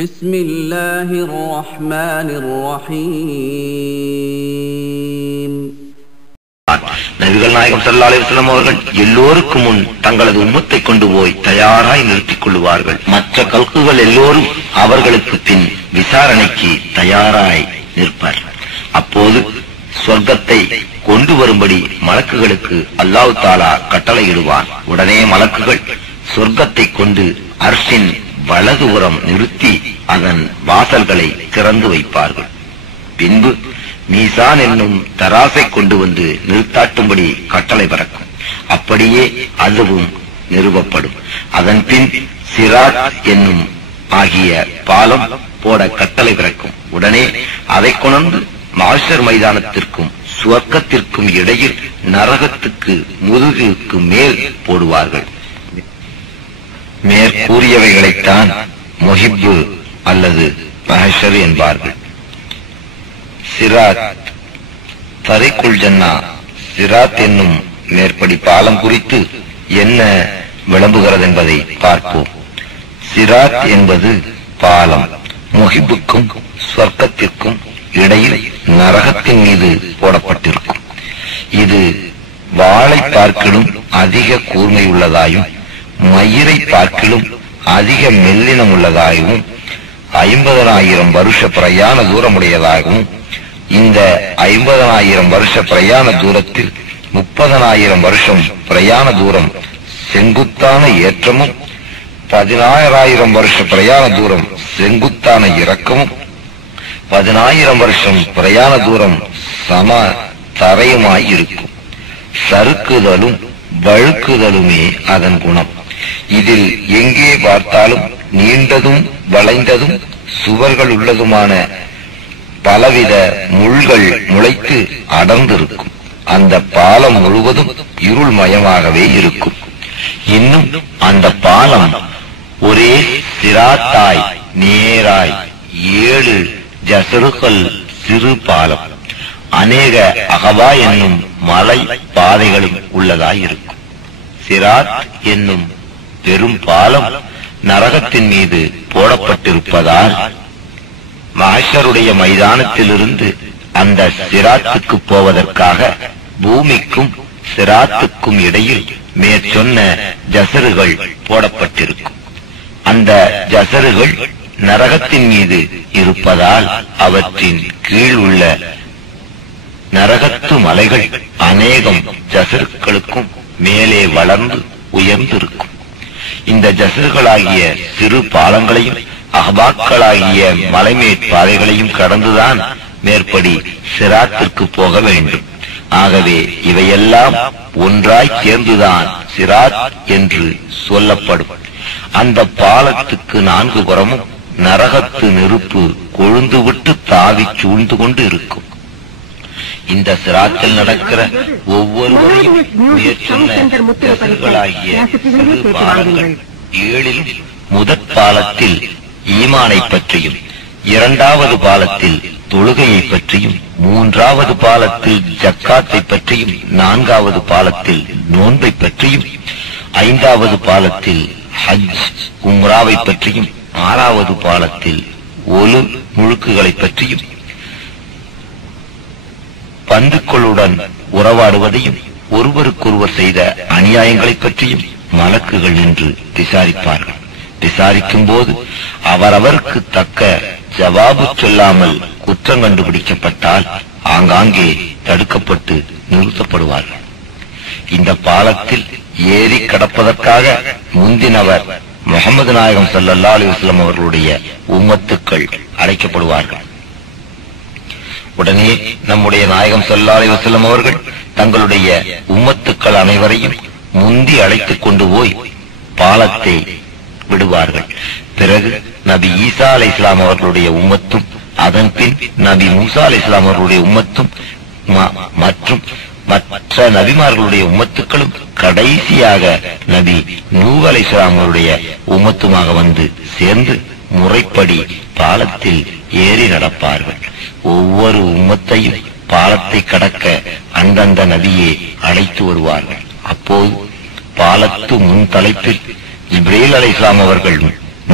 بسم الله الرحمن الرحيم. நபிகள் நாயகம் ஸல்லல்லாஹு அலைஹி வஸல்லம் அவர்கள் எல்லோருக்கும் முன் தங்களது உம்மத்தை கொண்டு போய் தயாராய் நிறுத்திக் கொள்வார்கள். மற்ற கல்குகள் எல்லோரும் அவர்களுக்கு பின் விசாரணைக்கு தயாராய் நிற்பர். அப்போது சொர்க்கத்தை கொண்டு வரும்படி மலக்குகளுக்கு அல்லாஹ் தஆலா கட்டளையிடுவான். உடனே மலக்குகள் சொர்க்கத்தை கொண்டு அர்ஷின் வலதுபுறம் நிறுத்தி அதன் வாசல்களை திறந்து வைப்பார்கள். பின்பு மீசான் என்னும் தராசை கொண்டு வந்து நிறுத்தாட்டும்படி கட்டளை பிறக்கும். அப்படியே அதுவும் நிறுவப்படும். அதன் பின் சிராத் என்னும் ஆகிய பாலம் போட கட்டளை பிறக்கும். உடனே அதை கொண்டு மாஷர் மைதானத்திற்கும் சுவர்க்கத்திற்கும் இடையில் நரகத்துக்கு முதுகுக்கு மேல் போடுவார்கள். மேற்கூறியவைகளைத்தான் முஹிப்பு அல்லது மஹ்ஷர் என்பார்கள். சிராத் தரிக்குல் ஜன்னா சிராத் என்னும் மேற்படி பாலம் குறித்து என்ன விளம்புகிறது என்பதை பார்ப்போம். சிராத் என்பது பாலம். முஹிப்புக்கும் சொர்க்கத்திற்கும் இடையில் நரகத்தின் மீது போடப்பட்டிருக்கும். இது வாளை பார்க்கிலும் அதிக கூர்மை உள்ளதாயும் மயிரை பார்க்கிலும் அதிக மெல்லினம் உள்ளதாகவும் 50,000 வருஷ பிரயாண தூரமுடையதாகவும் இந்த 50,000 வருஷ பிரயாண தூரத்தில் 30,000 வருஷம் பிரயாண தூரம் செங்குத்தான ஏற்றமும் 16,000 வருஷ பிரயாண தூரம் செங்குத்தான இறக்கமும் 10,000 வருஷம் பிரயாண தூரம் சம தரையுமாய் இருக்கும். சறுக்குதலும் வழுக்குதலுமே அதன் குணம். இதில் எங்கே பார்த்தாலும் நீண்டதும் வளைந்ததும் சுவர்கள் உள்ளதுமான பலவித முள்கள் முளைத்து அடர்ந்திருக்கும். அந்த பாலம் முழுவதும் இருள்மயமாகவே இருக்கும். இன்னும் அந்த பாலம் ஒரே சிராத்தாய் நேராய் 7 ஜசருகள் சிறு பாலம் அநேக அகவா என்னும் மலை பாதைகளும் உள்ளதாய் இருக்கும். சிராத் என்னும் பெரும் பாலம் நரகத்தின் மீது போடப்பட்டிருப்பதால் மஹ்ஷருடைய மைதானத்திலிருந்து அந்த சிராத்துக்கு போவதற்காக பூமிக்கும் சிராத்துக்கும் இடையில் மேற்சொன்ன ஜசருகள் போடப்பட்டிருக்கும். அந்த ஜசருகள் நரகத்தின் மீது இருப்பதால் அவற்றின் கீழ் உள்ள நரகத்து மலைகள் அநேகம் ஜசர்களுக்கும் மேலே வளர்ந்து உயர்ந்திருக்கும். இந்த ஜசர்களாகிய சிறு பாலங்களையும் அஹ்பாக்களாகிய மலைமேற் பாதைகளையும் கடந்துதான் மேற்படி சிராத்திற்கு போக வேண்டும். ஆகவே இவையெல்லாம் ஒன்றாய் சேர்ந்துதான் சிராத் என்று சொல்லப்படும். அந்த பாலத்துக்கு 4 புறமும் நரகத்து நெருப்பு கொழுந்துவிட்டு தாவி சூழ்ந்து கொண்டு இருக்கும். இந்த சிராத்தில் நடக்கிற ஒவ்வொருவரையும் மேற்சொன்ன ஜசர்களாகிய சிறு பாலங்கள் 7 முதற் பாலத்தில் ஈமானை பற்றியும் 2வது பாலத்தில் தொழுகையை பற்றியும் 3வது பாலத்தில் ஜக்காத்தை பற்றியும் 4வது பாலத்தில் நோன்பை பற்றியும் 5வது பாலத்தில் ஹஜ் உம்ராவை பற்றியும் 6வது பாலத்தில் ஒலு முழுக்குகளை பற்றியும் பந்துக்களுடன் உறவாடுவதையும் ஒருவருக்கொருவர் செய்த அநியாயங்களை பற்றியும் மலக்குகள் நின்று விசாரிப்பார்கள். விசாரிக்கும் போது அவரவருக்கு தக்க ஜவாபு சொல்லாமல் குற்றம் கண்டுபிடிக்கப்பட்டால் ஆங்காங்கே தடுக்கப்பட்டு நிறுத்தப்படுவார்கள். இந்த பாலத்தில் ஏறி கடப்பதற்காக முந்தினவர் முஹம்மது நாயகம் ஸல்லல்லாஹு அலைஹி வஸல்லம் அவர்களுடைய உம்மத்துக்கள் அழைக்கப்படுவார்கள். உடனே நம்முடைய நாயகம் ஸல்லல்லாஹு அலைஹி வஸல்லம் அவர்கள் தங்களுடைய உம்மத்துக்கள் அனைவரையும் முந்தி அழைத்துக் கொண்டு போய் பாலத்தை விடுவார்கள். பிறகு நபி ஈசா அலைஹிஸ்ஸலாம் அவர்களுடைய உம்மத்தும் அதன் பின் நபி மூசா அலைஹிஸ்ஸலாம் அவர்களுடைய உம்மத்தும் மற்றும் மற்ற நபிமார்களுடைய உம்மத்துக்களும் கடைசியாக நபி நூஹ் அலைஹிஸ்ஸலாம் அவருடைய உம்மத்துமாக வந்து சேர்ந்து முறைப்படி பாலத்தில் ஏறி நடப்பார்கள். ஒவ்வொரு உம்மத்தையும் பாலத்தை கடக்க அந்தந்த நபியே அழைத்து வருவார்கள். அப்போது பாலத்து முன் தலைப்பில் ஜிப்ரீல் அலைஹிஸ்ஸலாம் அவர்கள்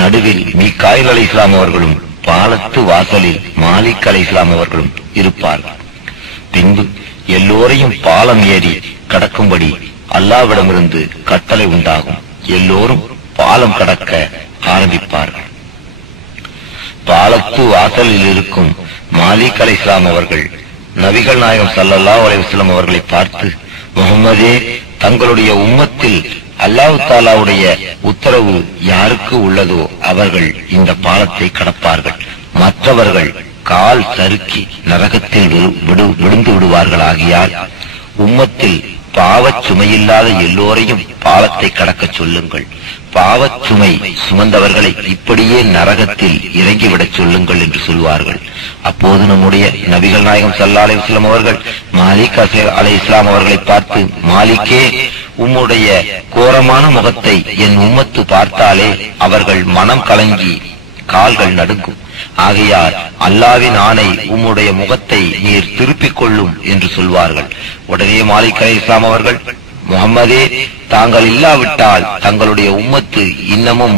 நடுவில் மீகாயில் அலைஹிஸ்ஸலாம் அவர்களும் பாலத்து வாசலில் மாலிக் அலைஹிஸ்ஸலாம் அவர்களும் இருப்பார்கள். பின்பு எல்லோரையும் பாலம் ஏறி கடக்கும்படி அல்லாஹ்விடமிருந்து கட்டளை உண்டாகும். எல்லோரும் பாலம் கடக்க ஆரம்பிப்பார்கள். பாலத்து வாசலில் இருக்கும் மாலிக் அலைஹிஸ்ஸலாம் அவர்கள் நபிகள் நாயகம் ஸல்லல்லாஹு அலைஹி வஸல்லம் அவர்களை பார்த்து, முஹம்மதே, தங்களுடைய உம்மத்தில் அல்லாஹ் தஆலாவுடைய உத்தரவு யாருக்கு உள்ளதோ அவர்கள் இந்த பாலத்தை கடப்பார்கள். மற்றவர்கள் கால் சறுக்கி நரகத்தில் விழுந்து விடுவார்கள். ஆகியால் உம்மத்தில் பாவச் சுமையில்லாத எல்லோரையும் பாலத்தை கடக்க சொல்லுங்கள். பாவச் சுமை சுமந்தவர்களை இப்படியே நரகத்தில் இறங்கிவிடச் சொல்லுங்கள் என்று சொல்வார்கள். அப்போது நம்முடைய நபிகள் நாயகம் ஸல்லல்லாஹு அலைஹி வஸல்லம் அவர்கள் மாலிக் அலைஹிஸ்ஸலாம் அவர்களை பார்த்து, மாலிக்கே, உம்முடைய கோரமான முகத்தை என் உம்மத்து பார்த்தாலே அவர்கள் மனம் கலங்கி கால்கள் நடுங்கும். ஆகையால் அல்லாஹ்வின் ஆணை, உம்முடைய முகத்தை நீர் திருப்பிக் கொள்ளும் என்று சொல்வார்கள். உடனே மாலிக் அலைஹிஸ்ஸலாம் அவர்கள், முஹம்மதே, தாங்கள் இல்லாவிட்டால் தங்களுடைய உம்மத்து இன்னமும்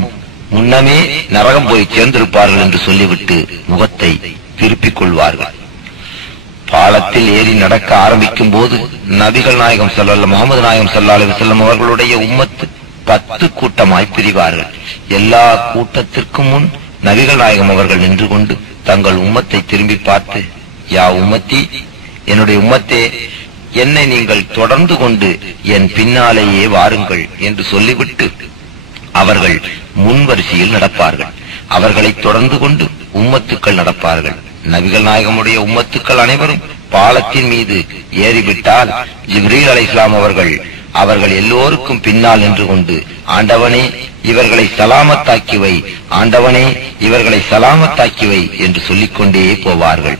முன்னமே நரகம் போய் சேர்ந்திருப்பார்கள் என்று சொல்லிவிட்டு முகத்தை திருப்பிக் கொள்வார்கள். பாலத்தில் ஏறி நடக்க ஆரம்பிக்கும் போது நபிகள் நாயகம் முகமது நாயகம் ஸல்லல்லாஹு அலைஹி வஸல்லம் அவர்களுடைய உம்மத்து 10 கூட்டமாய் பிரிவார்கள். எல்லா கூட்டத்திற்கும் முன் நபிகள் நாயகம் அவர்கள் நின்று கொண்டு தங்கள் உம்மத்தை திரும்பி பார்த்து, யா உம்மத்தி, என்னுடைய உம்மத்தே, என்னை நீங்கள் தொடர்ந்து கொண்டு என் பின்னாலேயே வாருங்கள் என்று சொல்லிவிட்டு அவர்கள் முன் வரிசையில் நடப்பார்கள். அவர்களை தொடர்ந்து கொண்டு உம்மத்துக்கள் நடப்பார்கள். நபிகள் நாயகமுடைய உம்மத்துக்கள் அனைவரும் பாலத்தின் மீது ஏறிவிட்டால் ஜிப்ரீல் அலைஹிஸ்ஸலாம் அவர்கள் எல்லோருக்கும் பின்னால் நின்று கொண்டு, ஆண்டவனே, இவர்களை சலாமத்தாக்கி வை, ஆண்டவனே, இவர்களை சலாமத்தாக்கி வை என்று சொல்லிக்கொண்டே போவார்கள்.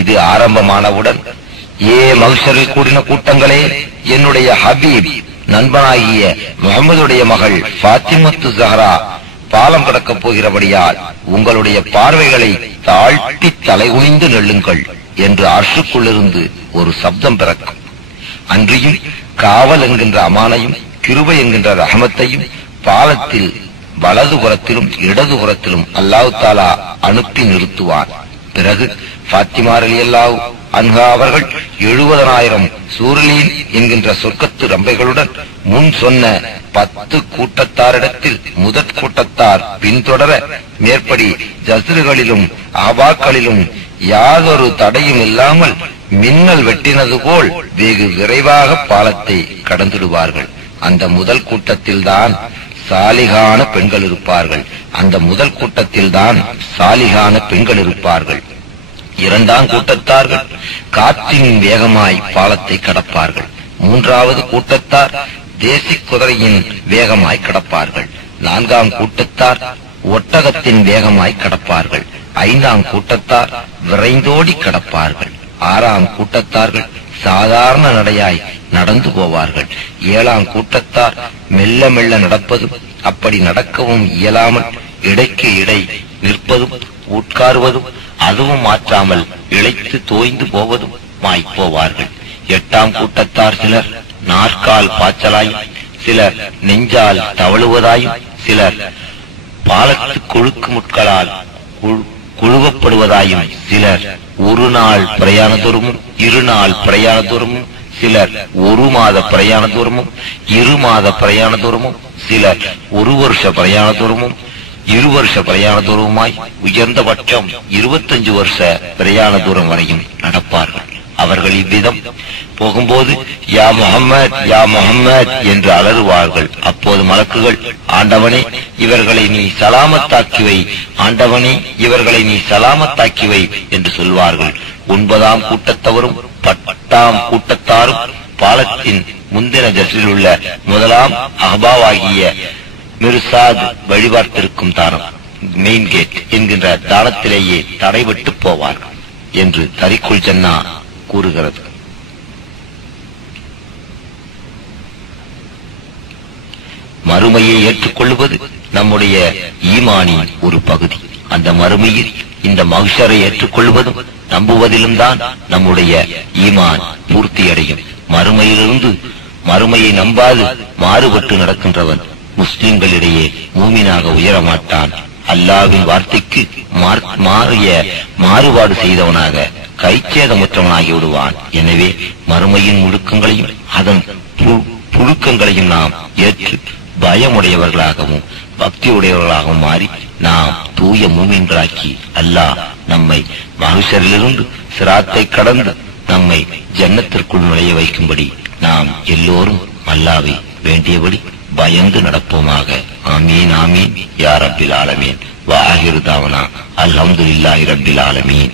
இது ஆரம்பமானவுடன், ஏ மஹ்ஷரில் கூடின கூட்டங்களே, என்னுடைய ஹபீப் நண்பனாகிய முகமதுடைய மகள் ஃபாத்திமத்து ஸஹ்ரா பாலம் கடக்கப் போகிறபடியால் உங்களுடைய பார்வைகளை தாழ்த்தி தலைகுனிந்து நெல்லுங்கள் என்று அர்ஷுக்குள்ளிருந்து ஒரு சப்தம் பிறக்கும். அன்றியும் காவல் என்கின்ற அமானையும் கிருபை என்கின்ற ரஹமத்தையும் பாலத்தில் வலதுபுறத்திலும் இடதுபுறத்திலும் அல்லாஹ் தஆலா அனுப்பி நிறுத்துவான். பிறகு ஃபாத்திமா ரலியல்லாஹு அன்ஹா அவர்கள் 70,000 சூரலீன் என்கின்ற சொர்க்கத்து ரம்பைகளுடன் முன் சொன்ன 10 கூட்டத்தாரிடத்தில் முதற் கூட்டத்தார் பின்தொடர, மேற்படி ஜஸ்ருகளிலும் ஆபாக்களிலும் யாதொரு தடையும் இல்லாமல் மின்னல் வெட்டினது போல் வெகு விரைவாக பாலத்தை கடந்துடுவார்கள். அந்த முதல் கூட்டத்தில்தான் சாலிகான பெண்கள் இருப்பார்கள். அந்த முதல் கூட்டத்தில்தான் சாலிகான பெண்கள் இருப்பார்கள். இரண்டாம் கூட்டத்தார்கள் காற்றின் வேகமாய் பாலத்தை கடப்பார்கள். மூன்றாவது கூட்டத்தார் தேசி குதிரையின் வேகமாய் கடப்பார்கள். நான்காம் கூட்டத்தார் ஒட்டகத்தின் வேகமாய் கடப்பார்கள். ஐந்தாம் கூட்டத்தார் விரைந்தோடி கடப்பார்கள். ஆறாம் கூட்டத்தார்கள் சாதாரண நடையாய் நடந்து போவார்கள். ஏழாம் கூட்டத்தார் மெல்ல மெல்ல நடப்பதும், அப்படி நடக்கவும் இயலாமல் இடைக்கு இடை நிற்பதும் உட்காருவதும், அதுவும் மாற்றாமல் இழைத்து தோய்ந்து போவதும் போவார்கள். எட்டாம் கூட்டத்தார் சிலர் நாற்கால் பாய்ச்சலாயும், சிலர் நெஞ்சால் தவழுவதாயும், சிலர் பாலத்து கொழுக்கு முட்களால் குழுவப்படுவதாயும், சிலர் ஒரு நாள் பிரயாண தூரமும் 2 நாள் பிரயாண தூரமும், சிலர் 1 மாத பிரயாண தூரமும் 2 மாத பிரயாண தூரமும், சிலர் 1 வருஷ பிரயாண தூரமும் 2 வருஷ பிரயாண தூரமாய் உயர்ந்தபட்சம் 25 வருஷ பிரயாண தூரம் வரையும் நடப்பார்கள். அவர்கள் இவ்விதம் போகும்போது யா முஹம்மத், யா முஹம்மத் என்று அலறுவார்கள். அப்போது மலக்குகள், ஆண்டவனே, இவர்களை நீ சலாமத்தாக்கி வை, ஆண்டவனே, இவர்களை நீ சலாமத்தாக்கி வை என்று சொல்வார்கள். 9ஆம் கூட்டத்தவரும் 10ஆம் கூட்டத்தாரும் பாலத்தின் முந்தின ஜஸ்ரில் உள்ள 1ஆம் அஹ்பாவாகிய மிர்சாத் வழிபார்த்திருக்கும் தானம், மெயின் கேட் என்கின்ற தானத்திலேயே தடைபட்டு போவார்கள் என்று தரிக்குல் ஜன்னா கூறுகிறது. மறுமையை ஏற்றுக்கொள்வது நம்முடைய ஈமானின் ஒரு பகுதி. அந்த மறுமையில் இந்த மஹ்ஷரை ஏற்றுக்கொள்வதும் நம்புவதிலும் தான் நம்முடைய ஈமான் பூர்த்தியடையும். மறுமையிலிருந்து மறுமையை நம்பாது மாறுபட்டு நடக்கின்றவன் முஸ்லிம்களிடையே மூமினாக உயரமாட்டான். அல்லாஹ்வின் வார்த்தைக்கு மாறுபாடு செய்தவனாக கைச்சேதமுற்றவனாகி விடுவான். எனவே மறுமையின் முழுக்கங்களையும் அதன் புழுக்கங்களையும் நாம் ஏற்று பயமுடையவர்களாகவும் பக்தியுடையவர்களாகவும் மாறி நாம் தூய மூமின்களாக்கி அல்லாஹ் நம்மை மஹ்ஷரிலிருந்து சிராத்தை கடந்து நம்மை ஜன்னத்திற்குள் நுழைய வைக்கும்படி நாம் எல்லோரும் அல்லாஹ்வை வேண்டியபடி பயந்து நடப்போமாக. ஆமீன் ஆமீன் யா ரப்பில் ஆலமீன். வ ஆகிரு தாவனா அல்ஹம்துலில்லாஹி ரப்பில் ஆலமீன்.